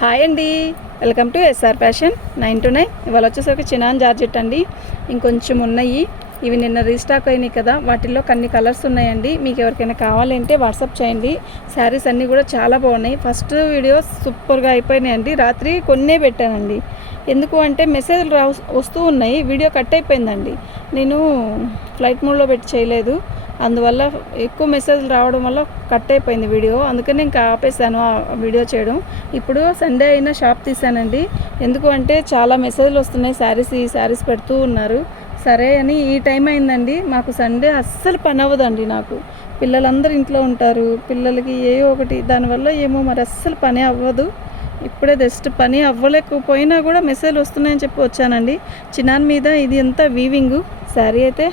Hi అండి, welcome to SR fashion 9 to 9. ఇవాళ వచ్చేసరికి చినాన్ జార్జెట్ అండి. ఇంకొంచెం ఉన్నాయి, ఇవి నిన్న రీస్టాక్ అయినాయి కదా, వాటిల్లో కొన్ని కలర్స్ ఉన్నాయండి. మీకు ఎవరికైనా కావాలంటే వాట్సాప్ చేయండి. శారీస్ అన్నీ కూడా చాలా బాగున్నాయి. ఫస్ట్ వీడియో సూపర్గా అయిపోయినాయండి. రాత్రి కొన్నే పెట్టానండి. ఎందుకు అంటే మెసేజ్లు వస్తూ ఉన్నాయి, వీడియో కట్ అయిపోయిందండి. నేను ఫ్లైట్ మోడ్లో పెట్టి చేయలేదు, అందువల్ల ఎక్కువ మెసేజ్లు రావడం వల్ల కట్ అయిపోయింది వీడియో. అందుకని ఇంకా ఆపేసాను ఆ వీడియో చేయడం. ఇప్పుడు సండే అయినా షాప్ తీసానండి. ఎందుకు అంటే చాలా మెసేజ్లు వస్తున్నాయి, శారీస్ పెడుతూ ఉన్నారు. సరే అని ఈ టైం అయిందండి. మాకు సండే అస్సలు పని అవ్వదండి. నాకు పిల్లలందరూ ఇంట్లో ఉంటారు, పిల్లలకి ఏవో ఒకటి, దానివల్ల ఏమో మరి అస్సలు పని అవ్వదు. ఇప్పుడే జస్ట్ పని అవ్వలేకపోయినా కూడా మెసేజ్లు వస్తున్నాయని చెప్పి వచ్చానండి. చినాన్ మీద ఇది అంతా వీవింగ్ శారీ అయితే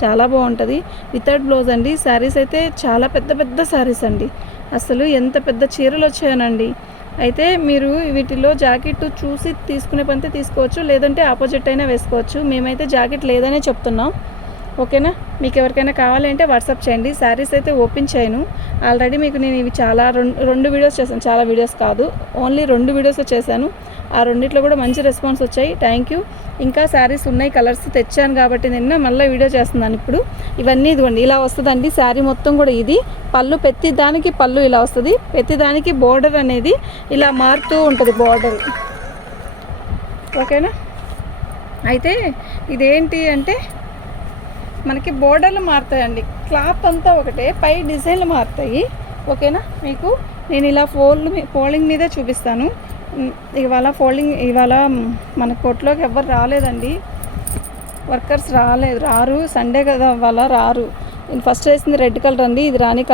చాలా బాగుంటుంది. వితౌట్ బ్లౌజ్ అండి. శారీస్ అయితే చాలా పెద్ద పెద్ద శారీస్ అండి. అసలు ఎంత పెద్ద చీరలు వచ్చాయనండి. అయితే మీరు వీటిలో జాకెట్ చూసి తీసుకునే పనితే తీసుకోవచ్చు, లేదంటే ఆపోజిట్ అయినా వేసుకోవచ్చు. మేమైతే జాకెట్ లేదనే చెప్తున్నాం. ఓకేనా? మీకు ఎవరికైనా కావాలంటే వాట్సాప్ చేయండి. శారీస్ అయితే ఓపెన్ చేయను. ఆల్రెడీ మీకు నేను ఇవి చాలా రెండు వీడియోస్ చేశాను, చాలా వీడియోస్ కాదు, ఓన్లీ 2 వీడియోస్ చేశాను. ఆ రెండిట్లో కూడా మంచి రెస్పాన్స్ వచ్చాయి. Thank you. ఇంకా శారీస్ ఉన్నాయి, కలర్స్ తెచ్చాను కాబట్టి నిన్న మళ్ళీ వీడియో చేస్తున్నాను. ఇప్పుడు ఇవన్నీ ఇదిగోండి ఇలా వస్తుందండి. శారీ మొత్తం కూడా ఇది పళ్ళు, ప్రతిదానికి పళ్ళు ఇలా వస్తుంది. ప్రతిదానికి బోర్డర్ అనేది ఇలా మారుతూ ఉంటుంది, బోర్డర్. ఓకేనా? అయితే ఇదేంటి అంటే మనకి బోర్డర్లు మారుతాయండి. క్లాత్ అంతా ఒకటే, పై డిజైన్లు మారుతాయి. ఓకేనా? మీకు నేను ఇలా ఫోల్డింగ్ మీదే చూపిస్తాను. ఇవాళ మన కొట్లోకి ఎవ్వరు రాలేదండి, వర్కర్స్ రారు. సండే కదా, వాళ్ళ రారు. నేను ఫస్ట్ వేసింది రెడ్ కలర్ అండి, ఇది రాణి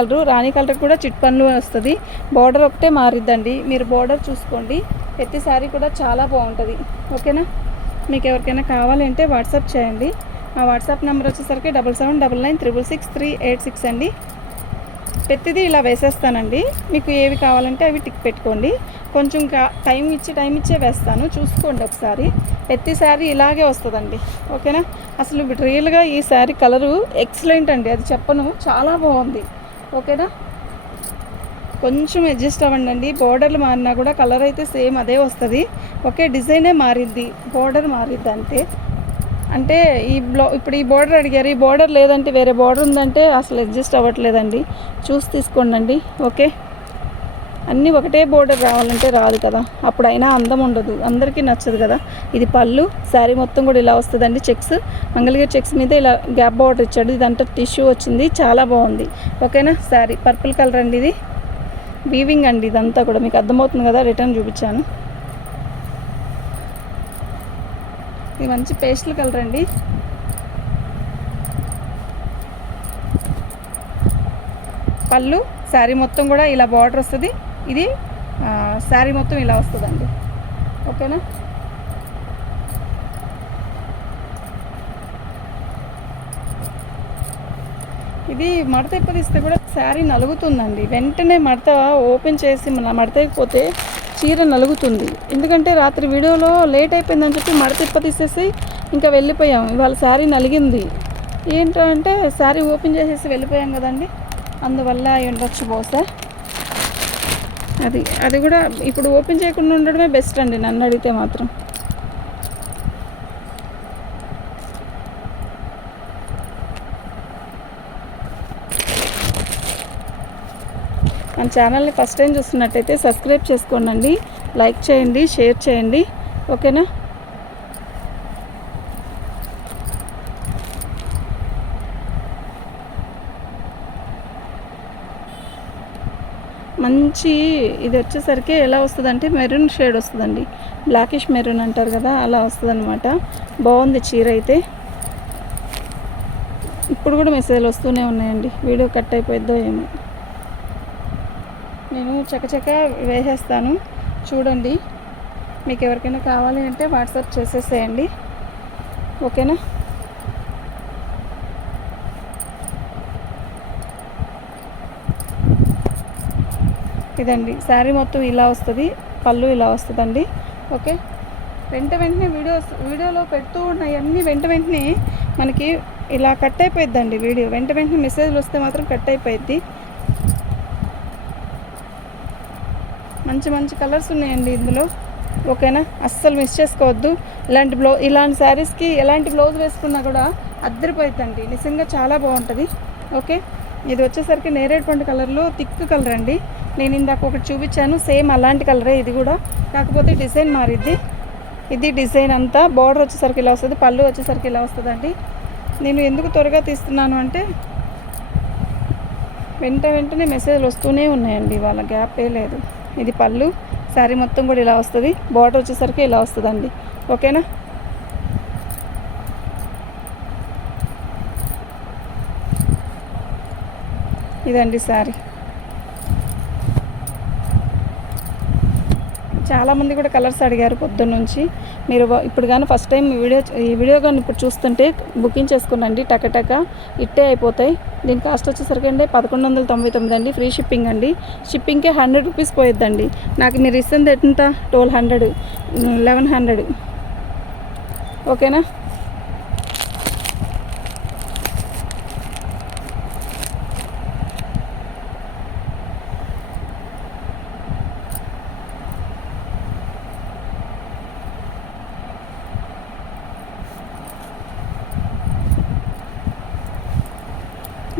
కలర్ కూడా చిట్ పనులు వస్తుంది. బోర్డర్ ఒకటే మారిద్దండి. మీరు బోర్డర్ చూసుకోండి. ప్రతి శారీ కూడా చాలా బాగుంటుంది. ఓకేనా? మీకు ఎవరికైనా కావాలంటే వాట్సాప్ చేయండి. మా వాట్సాప్ నెంబర్ వచ్చేసరికి 7799666386 అండి. ప్రతిదీ ఇలా వేసేస్తానండి. మీకు ఏవి కావాలంటే అవి టిక్ పెట్టుకోండి. కొంచెం టైం ఇచ్చే వేస్తాను, చూసుకోండి ఒకసారి. ప్రతి శారీ ఇలాగే వస్తుందండి. ఓకేనా? అసలు రియల్గా ఈ శారీ కలరు ఎక్సలెంట్ అండి, అది చెప్పను, చాలా బాగుంది. ఓకేనా? కొంచెం అడ్జస్ట్ అవ్వండి. బోర్డర్లు మారినా కూడా కలర్ అయితే సేమ్ అదే వస్తుంది. ఒకే డిజైనే మారిద్ది, బోర్డర్ మారిద్ది అంటే ఇప్పుడు ఈ బోర్డర్ అడిగారు, ఈ బోర్డర్ లేదంటే వేరే బోర్డర్ ఉందంటే అసలు అడ్జస్ట్ అవ్వట్లేదండి. చూసి తీసుకోండి. ఓకే? అన్నీ ఒకటే బోర్డర్ రావాలంటే రాదు కదా, అప్పుడైనా అందం ఉండదు, అందరికీ నచ్చదు కదా. ఇది పళ్ళు, శారీ మొత్తం కూడా ఇలా వస్తుందండి. చెక్స్, మంగళగిరి చెక్స్ మీద ఇలా గ్యాప్ బోర్డర్ ఇచ్చాడు. ఇదంతా టిష్యూ వచ్చింది, చాలా బాగుంది. ఓకేనా? శారీ పర్పుల్ కలర్ అండి, ఇది వీవింగ్ అండి. ఇదంతా కూడా మీకు అర్థమవుతుంది కదా, రిటర్న్ చూపించాను. ఇది మంచి పేస్టల్ కలర్ అండి. పళ్ళు, శారీ మొత్తం కూడా ఇలా బార్డర్ వస్తుంది. ఇది శారీ మొత్తం ఇలా వస్తుందండి. ఓకేనా? ఇది మడత ఇప్పదీస్తే కూడా శారీ నలుగుతుందండి. వెంటనే మడత ఓపెన్ చేసి మడతైపోతే చీర నలుగుతుంది. ఎందుకంటే రాత్రి వీడియోలో లేట్ అయిపోయిందని చెప్పి మడత ఇప్పదీసేసి ఇంకా వెళ్ళిపోయాం. ఇవాళ శారీ నలిగింది. ఏంటంటే శారీ ఓపెన్ చేసేసి వెళ్ళిపోయాం కదండి, అందువల్ల ఉండొచ్చు బహుశా. అది కూడా ఇప్పుడు ఓపెన్ చేయకుండా ఉండడమే బెస్ట్ అండి, నన్ను అడిగితే మాత్రం. మన ఛానల్ని ఫస్ట్ టైం చూస్తున్నట్టయితే సబ్స్క్రైబ్ చేసుకోండి, లైక్ చేయండి, షేర్ చేయండి. ఓకేనా? మంచి ఇది వచ్చేసరికి ఎలా వస్తుందంటే మెరూన్ షేడ్ వస్తుందండి, బ్లాకిష్ మెరూన్ అంటారు కదా, అలా వస్తుందన్నమాట. బాగుంది చీర అయితే. ఇప్పుడు కూడా మెసేజ్లు వస్తూనే ఉన్నాయండి. వీడియో కట్ అయిపోయిద్దో ఏమో. నేను చకచక వేసేస్తాను, చూడండి. మీకు ఎవరికైనా కావాలి అంటే వాట్సాప్ చేసేసేయండి. ఓకేనా? ఇదండి శారీ మొత్తం ఇలా వస్తుంది, పళ్ళు ఇలా వస్తుందండి. ఓకే? వెంటనే వీడియోలో పెడుతూ ఉన్నాయి అన్నీ వెంటనే మనకి ఇలా కట్ అయిపోయిద్దండి వీడియో. వెంటనే మెసేజ్లు వస్తే మాత్రం కట్ అయిపోయిద్ది. మంచి మంచి కలర్స్ ఉన్నాయండి ఇందులో. ఓకేనా, అస్సలు మిస్ చేసుకోవద్దు. ఇలాంటి శారీస్కి ఎలాంటి బ్లౌజ్ వేసుకున్నా కూడా అద్దరిపోతుందండి, నిజంగా చాలా బాగుంటుంది. ఓకే, ఇది వచ్చేసరికి నేరేడు పండు కలర్లో థిక్ కలర్ అండి. నేను ఇందాక ఒకటి చూపించాను, సేమ్ అలాంటి కలరే ఇది కూడా, కాకపోతే డిజైన్ మారిద్ది. ఇది డిజైన్ అంతా బార్డర్ వచ్చేసరికి ఇలా వస్తుంది, పళ్ళు వచ్చేసరికి ఇలా వస్తుందండి. నేను ఎందుకు త్వరగా తీస్తున్నాను అంటే వెంటనే మెసేజ్లు వస్తూనే ఉన్నాయండి, వాళ్ళ గ్యాపే లేదు. ఇది పళ్ళు, శారీ మొత్తం కూడా ఇలా వస్తుంది, బార్డర్ వచ్చేసరికి ఇలా వస్తుందండి. ఓకేనా, ఇదండి శారీ. చాలామంది కూడా కలర్స్ అడిగారు పొద్దున్నుంచి. మీరు ఇప్పుడు కానీ ఫస్ట్ టైం ఈ వీడియో కానీ ఇప్పుడు చూస్తుంటే బుకింగ్ చేసుకున్నాండి, టకటక ఇట్టే అయిపోతాయి. దీని కాస్ట్ వచ్చేసరికి అండి 1199 అండి, ఫ్రీ షిప్పింగ్ అండి. షిప్పింగ్కే 100 రూపీస్ పోయిద్దండి. నాకు మీరు ఇస్తుంది ఎంత, 1100. ఓకేనా,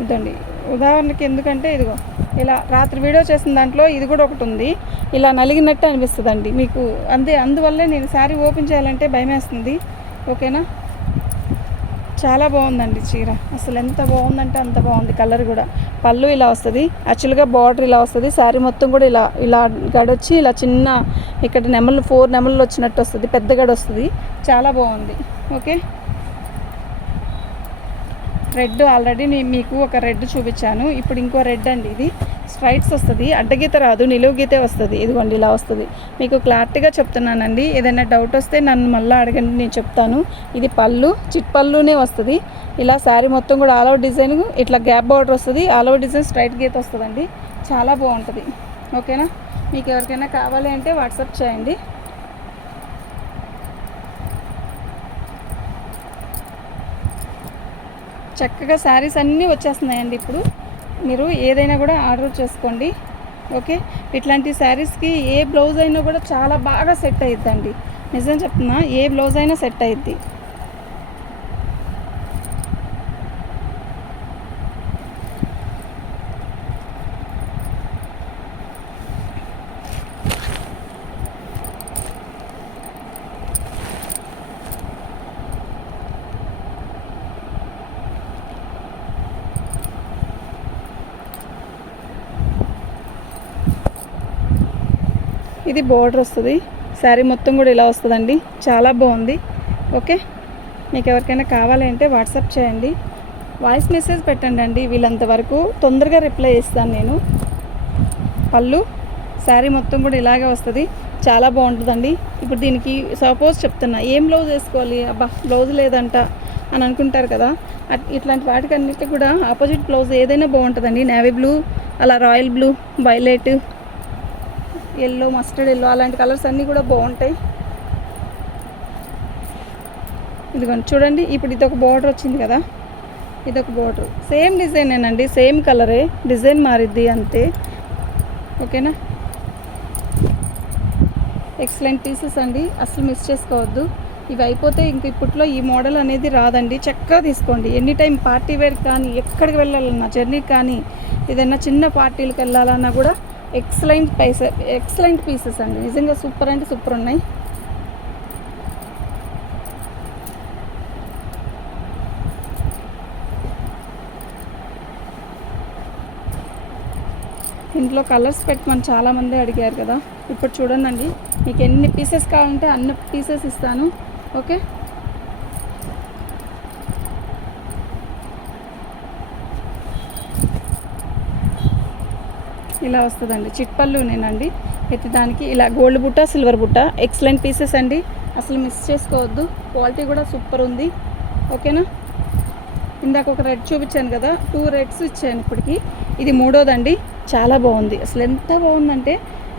ఇదండి ఉదాహరణకి. ఎందుకంటే ఇదిగో ఇలా రాత్రి వీడియో చేసిన దాంట్లో ఇది కూడా ఒకటి ఉంది, ఇలా నలిగినట్టు అనిపిస్తుందండి మీకు. అందువల్లే నేను శారీ ఓపెన్ చేయాలంటే భయమేస్తుంది. ఓకేనా, చాలా బాగుందండి చీర, అసలు ఎంత బాగుందంటే అంత బాగుంది. కలర్ కూడా, పళ్ళు ఇలా వస్తుంది, యాక్చువల్గా బార్డర్ ఇలా వస్తుంది, శారీ మొత్తం కూడా ఇలా గడొచ్చి ఇలా చిన్న ఇక్కడ 4 నెమళ్ళు వచ్చినట్టు వస్తుంది, పెద్ద గడ వస్తుంది, చాలా బాగుంది. ఓకే, రెడ్ ఆల్రెడీ నేను మీకు ఒక రెడ్ చూపించాను, ఇప్పుడు ఇంకో రెడ్ అండి. ఇది స్ట్రైట్స్ వస్తుంది, అడ్డగీత రాదు, నిలువు గీతే వస్తుంది. ఇదిగోండి ఇలా వస్తుంది, మీకు క్లారిటీగా చెప్తున్నానండి. ఏదైనా డౌట్ వస్తే నన్ను మళ్ళీ అడగండి, నేను చెప్తాను. ఇది పళ్ళు, చిట్ పళ్ళునే వస్తుంది. ఇలా శారీ మొత్తం కూడా ఆల్ ఓవర్ డిజైన్ ఇట్లా గ్యాప్ బార్డర్ వస్తుంది, ఆల్ ఓవర్ డిజైన్ స్ట్రైట్ గీత వస్తుందండి, చాలా బాగుంటుంది. ఓకేనా, మీకు ఎవరికైనా కావాలి అంటే వాట్సాప్ చేయండి. చక్కగా శారీస్ అన్నీ వచ్చేస్తున్నాయండి ఇప్పుడు. మీరు ఏదైనా కూడా ఆర్డర్ చేసుకోండి. ఓకే, ఇట్లాంటి శారీస్కి ఏ బ్లౌజ్ అయినా కూడా చాలా బాగా సెట్ అయ్యిద్దండి, నిజం చెప్తున్నా, ఏ బ్లౌజ్ అయినా సెట్ అయ్యిద్ది. ఇది బోర్డర్ వస్తుంది, శారీ మొత్తం కూడా ఇలా వస్తుందండి, చాలా బాగుంది. ఓకే, మీకు ఎవరికైనా కావాలి అంటే వాట్సాప్ చేయండి, వాయిస్ మెసేజ్ పెట్టండి అండి, వీళ్ళంతవరకు తొందరగా రిప్లై ఇస్తాను నేను. పళ్ళు, శారీ మొత్తం కూడా ఇలాగే వస్తుంది, చాలా బాగుంటుందండి. ఇప్పుడు దీనికి సపోజ్ చెప్తున్నా, ఏం బ్లౌజ్ వేసుకోవాలి, అబ్బా బ్లౌజ్ లేదంట అని అనుకుంటారు కదా, ఇట్లాంటి వాటికన్నిటికీ కూడా ఆపోజిట్ బ్లౌజ్ ఏదైనా బాగుంటుందండి. నేవీ బ్లూ, అలా royal blue, violet, yellow, mustard yellow, అలాంటి కలర్స్ అన్నీ కూడా బాగుంటాయి. ఇదిగోండి చూడండి, ఇప్పుడు ఇదొక బార్డర్ వచ్చింది కదా, ఇదొక బార్డర్, సేమ్ డిజైనేనండి, సేమ్ కలరే, డిజైన్ మారిద్ది అంతే. ఓకేనా, ఎక్సలెంట్ పీసెస్ అండి, అసలు మిస్ చేసుకోవద్దు. ఇవి అయిపోతే ఇంక ఇప్పట్లో ఈ మోడల్ అనేది రాదండి, చక్కగా తీసుకోండి. ఎనీ టైం పార్టీ వేర్ కానీ, ఎక్కడికి వెళ్ళాలన్నా, జర్నీకి కానీ, ఏదైనా చిన్న పార్టీలకు వెళ్ళాలన్నా కూడా ఎక్సలెంట్ పీసెస్ అండి, నిజంగా సూపర్ అంటే సూపర్ ఉన్నాయి. ఇంట్లో కలర్స్ పెట్టమని చాలామంది అడిగారు కదా, ఇప్పుడు చూడండి, మీకు ఎన్ని పీసెస్ కావాలంటే అన్ని పీసెస్ ఇస్తాను. ఓకే, ఇలా వస్తుందండి, చిట్పళ్ళునేనండి. అయితే దానికి ఇలా గోల్డ్ బుట్ట, సిల్వర్ బుట్ట, ఎక్సలెంట్ పీసెస్ అండి, అసలు మిస్ చేసుకోవద్దు. క్వాలిటీ కూడా సూపర్ ఉంది. ఓకేనా, ఇందాక ఒక రెడ్ చూపించాను కదా, 2 రెడ్స్ ఇచ్చాను ఇప్పటికి, ఇది 3వదండి. చాలా బాగుంది, అసలు ఎంత బాగుందంటే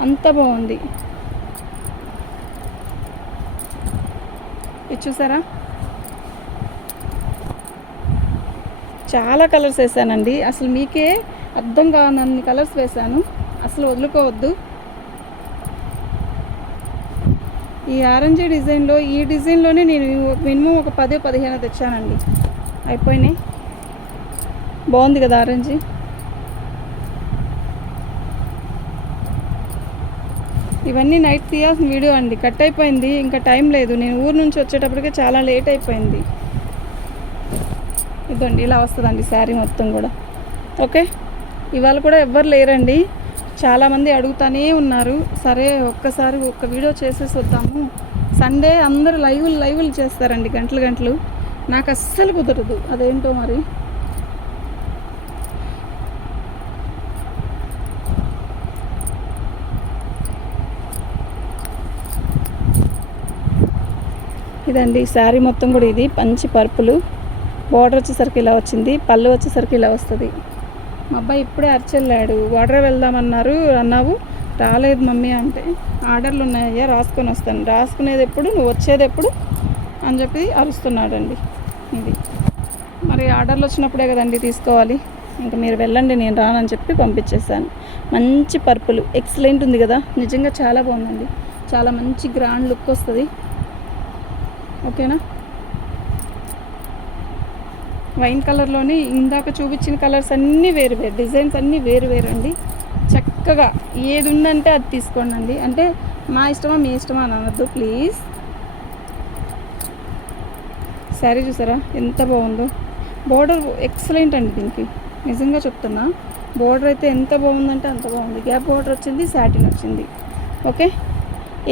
అంత బాగుంది. ఇది చూసారా, చాలా కలర్స్ వేసానండి, అసలు మీకే అర్థం కానన్ని కలర్స్ వేసాను, అసలు వదులుకోవద్దు. ఈ ఆరెంజ్ డిజైన్లో ఈ డిజైన్లోనే నేను మినిమం ఒక 10-15 తెచ్చానండి. అయిపోయినాయి. బాగుంది కదా ఆరెంజ్. ఇవన్నీ నైట్ తీయాల్సిన వీడియో అండి, కట్ అయిపోయింది. ఇంకా టైం లేదు, నేను ఊరు నుంచి వచ్చేటప్పటికే చాలా లేట్ అయిపోయింది. ఇదండి ఇలా వస్తుందండి శారీ మొత్తం కూడా. ఓకే, ఇవాళ కూడా ఎవ్వరు లేరండి, చాలామంది అడుగుతూనే ఉన్నారు. సరే ఒక్కసారి ఒక్క వీడియో చేసేసి వద్దాము. సండే అందరూ లైవ్లు చేస్తారండి, గంటలు. నాకు అస్సలు కుదరదు, అదేంటో మరి. ఇదండి శారీ మొత్తం కూడా. ఇది మంచి పర్పులు, బార్డర్ వచ్చేసరికి ఇలా వచ్చింది, పళ్ళు వచ్చేసరికి ఇలా వస్తుంది. మా అబ్బాయి ఇప్పుడే అరిచెల్లాడు, వాటర్ వెళ్దామన్నారు అన్నావు, రాలేదు మమ్మీ అంటే, ఆర్డర్లు ఉన్నాయ్యా రాసుకొని వస్తాను, రాసుకునేది ఎప్పుడు, నువ్వు వచ్చేది ఎప్పుడు అని చెప్పి అరుస్తున్నాడండి. ఇది మరి ఆర్డర్లు వచ్చినప్పుడే కదండి తీసుకోవాలి. ఇంకా మీరు వెళ్ళండి, నేను రానని చెప్పి పంపించేసాను. మంచి పర్పుల్ ఎక్సలెంట్ ఉంది కదా, నిజంగా చాలా బాగుందండి. చాలా మంచి గ్రాండ్ లుక్ వస్తుంది. ఓకేనా, వైన్ కలర్లోని ఇందాక చూపించిన కలర్స్ అన్నీ వేరు, డిజైన్స్ అన్నీ వేరు అండి. చక్కగా ఏది ఉందంటే అది తీసుకోండి అండి. అంటే మా ఇష్టమా మీ ఇష్టమా అని అనొద్దు ప్లీజ్. శారీ చూసారా ఎంత బాగుందో, బోర్డర్ ఎక్సలెంట్ అండి దీనికి, నిజంగా చెప్తున్నా. బోర్డర్ అయితే ఎంత బాగుందంటే అంత బాగుంది. గ్యాప్ బోర్డర్ వచ్చింది, సాటిన్ వచ్చింది. ఓకే,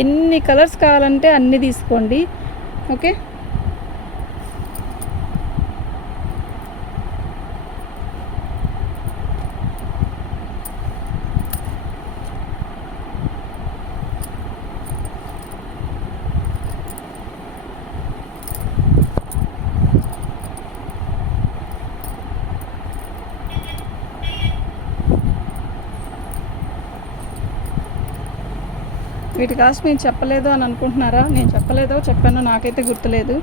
ఎన్ని కలర్స్ కావాలంటే అన్నీ తీసుకోండి. ఓకే, వీటి కాస్ట్ నేను చెప్పలేదు అని అనుకుంటున్నారా? నేను చెప్పానో నాకైతే గుర్తులేదు.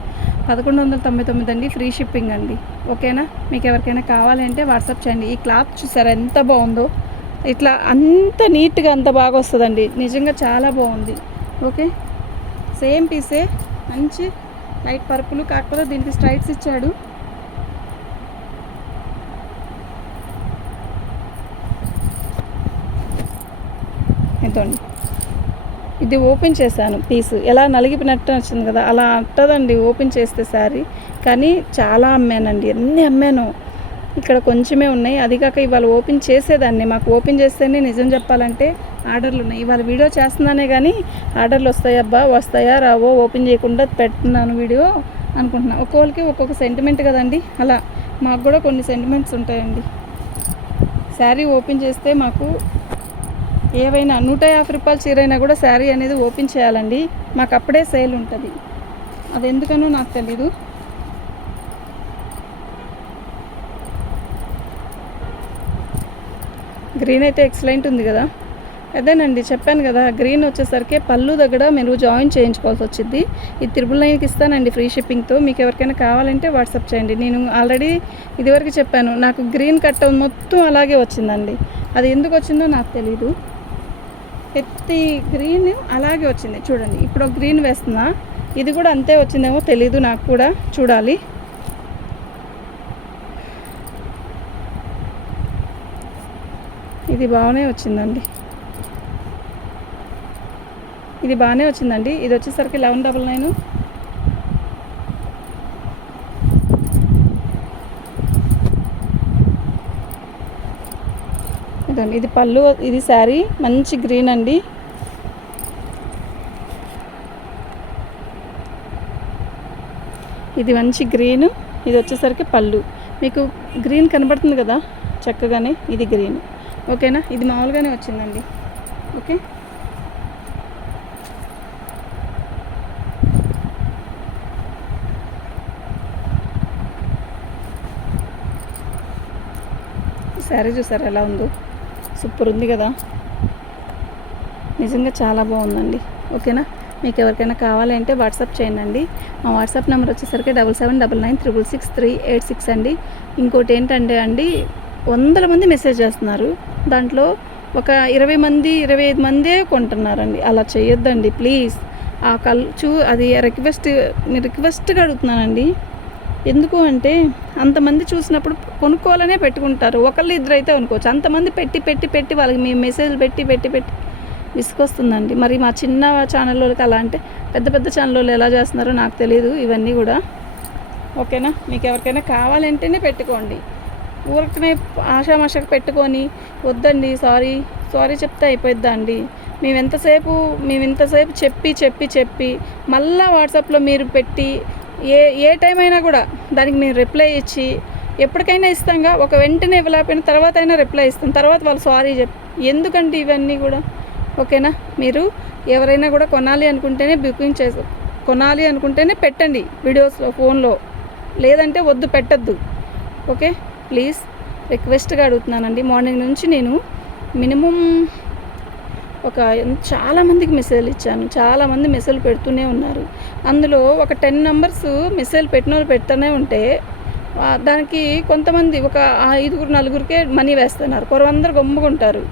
1199 అండి, ఫ్రీ షిప్పింగ్ అండి. ఓకేనా, మీకు ఎవరికైనా కావాలంటే వాట్సాప్ చేయండి. ఈ క్లాత్ చూసారా ఎంత బాగుందో, ఇట్లా అంత నీట్గా అంత బాగా వస్తుందండి, నిజంగా చాలా బాగుంది. ఓకే, సేమ్ పీసే, మంచి లైట్ పర్పుల్, కాకపోతే దీనికి స్ట్రైట్స్ ఇచ్చాడు. ఎంతండి, ఇది ఓపెన్ చేశాను పీస్, ఎలా నలిగిపోయినట్టు వచ్చింది కదా, అలా అంటదండి ఓపెన్ చేస్తే శారీ. కానీ చాలా అమ్మానండి, అన్నీ అమ్మాను, ఇక్కడ కొంచెమే ఉన్నాయి. అది కాక ఇవాళ ఓపెన్ చేసేదాన్ని, మాకు ఓపెన్ చేస్తేనే నిజం చెప్పాలంటే ఆర్డర్లు ఉన్నాయి. ఇవాళ వీడియో చేస్తున్నానే కానీ ఆర్డర్లు వస్తాయా రావో ఓపెన్ చేయకుండా పెడుతున్నాను వీడియో అనుకుంటున్నా. ఒక్కొక్కరికి ఒక్కొక్క సెంటిమెంట్ కదండి, అలా మాకు కూడా కొన్ని సెంటిమెంట్స్ ఉంటాయండి. శారీ ఓపెన్ చేస్తే మాకు ఏవైనా 150 రూపాయల చీర అయినా కూడా శారీ అనేది ఓపెన్ చేయాలండి, మాకు అప్పుడే సేల్ ఉంటుంది. అది ఎందుకనో నాకు తెలీదు. గ్రీన్ అయితే ఎక్సలెంట్ ఉంది కదా. అదేనండి చెప్పాను కదా, గ్రీన్ వచ్చేసరికి పళ్ళు దగ్గర మీరు జాయిన్ చేయించుకోవాల్సి వచ్చింది. ఇది 999కి ఇస్తానండి ఫ్రీ షిప్పింగ్తో. మీకు ఎవరికైనా కావాలంటే వాట్సాప్ చేయండి. నేను ఆల్రెడీ ఇదివరకు చెప్పాను, నాకు గ్రీన్ కట్ మొత్తం అలాగే వచ్చిందండి. అది ఎందుకు వచ్చిందో నాకు తెలీదు. ప్రతి గ్రీన్ అలాగే వచ్చింది చూడండి. ఇప్పుడు ఒక గ్రీన్ వేస్తున్నా, ఇది కూడా అంతే వచ్చిందేమో తెలీదు నాకు కూడా, చూడాలి. ఇది బాగానే వచ్చిందండి, ఇది వచ్చేసరికి 1199. ఇదండి, ఇది పళ్ళు, ఇది శారీ మంచి గ్రీన్ అండి. ఇది మంచి గ్రీన్, ఇది వచ్చేసరికి పళ్ళు. మీకు గ్రీన్ కనబడుతుంది కదా చక్కగానే, ఇది గ్రీన్. ఓకేనా, ఇది మామూలుగానే వచ్చిందండి. ఓకే, శారీ చూసారా ఎలా ఉందో, సూపర్ ఉంది కదా, నిజంగా చాలా బాగుందండి. ఓకేనా, మీకు ఎవరికైనా కావాలంటే వాట్సాప్ చేయండి. మా వాట్సాప్ నెంబర్ వచ్చేసరికి 7799666386 అండి. ఇంకోటి ఏంటంటే అండి, 100 మంది మెసేజ్ చేస్తున్నారు, దాంట్లో ఒక 20 మంది 25 మందే కొంటున్నారండి. అలా చేయొద్దండి ప్లీజ్. ఆ అది రిక్వెస్ట్గా అడుగుతున్నానండి. ఎందుకు అంటే అంతమంది చూసినప్పుడు కొనుక్కోవాలనే పెట్టుకుంటారు. ఒకళ్ళు ఇద్దరైతే కొనుక్కోవచ్చు. అంతమంది పెట్టి పెట్టి పెట్టి వాళ్ళకి మేము మెసేజ్లు పెట్టి పెట్టి పెట్టి విసుకొస్తుందండి. మరి మా చిన్న ఛానల్ వాళ్ళకి అలా అంటే పెద్ద పెద్ద ఛానల్ వాళ్ళు ఎలా చేస్తున్నారో నాకు తెలియదు ఇవన్నీ కూడా. ఓకేనా? మీకు ఎవరికైనా కావాలంటేనే పెట్టుకోండి. ఊరికనే ఆషామాషకు పెట్టుకొని వద్దండి సారీ చెప్తే అయిపోద్దా అండి? మేము ఇంతసేపు చెప్పి చెప్పి చెప్పి మళ్ళీ వాట్సాప్లో మీరు పెట్టి ఏ టైం అయినా కూడా దానికి మేము రిప్లై ఇచ్చి ఎప్పటికైనా ఇస్తాంగా. ఒక వెంటనే ఇవ్వలేకపోయిన తర్వాత అయినా రిప్లై ఇస్తాం. తర్వాత వాళ్ళు సారీ ఎందుకండి ఇవన్నీ కూడా? ఓకేనా? మీరు ఎవరైనా కూడా కొనాలి అనుకుంటేనే పెట్టండి వీడియోస్లో, ఫోన్లో. లేదంటే వద్దు, పెట్టద్దు. ఓకే, ప్లీజ్ రిక్వెస్ట్గా అడుగుతున్నానండి. మార్నింగ్ నుంచి నేను మినిమం చాలామందికి మెసేజ్లు ఇచ్చాను. చాలామంది మెసేజ్లు పెడుతూనే ఉన్నారు. అందులో ఒక 10 నెంబర్స్ మెసేజ్లు పెడుతూనే ఉంటే దానికి కొంతమంది ఒక 5-4కే మనీ వేస్తున్నారు. కొందరు గమ్ముకుంటారు.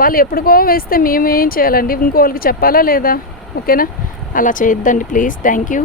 వాళ్ళు ఎప్పుడుకో వేస్తే మేము ఏం చేయాలండి? ఇంకోళ్ళకి చెప్పాలా లేదా? ఓకేనా? అలా చేయొద్దండి ప్లీజ్. Thank you.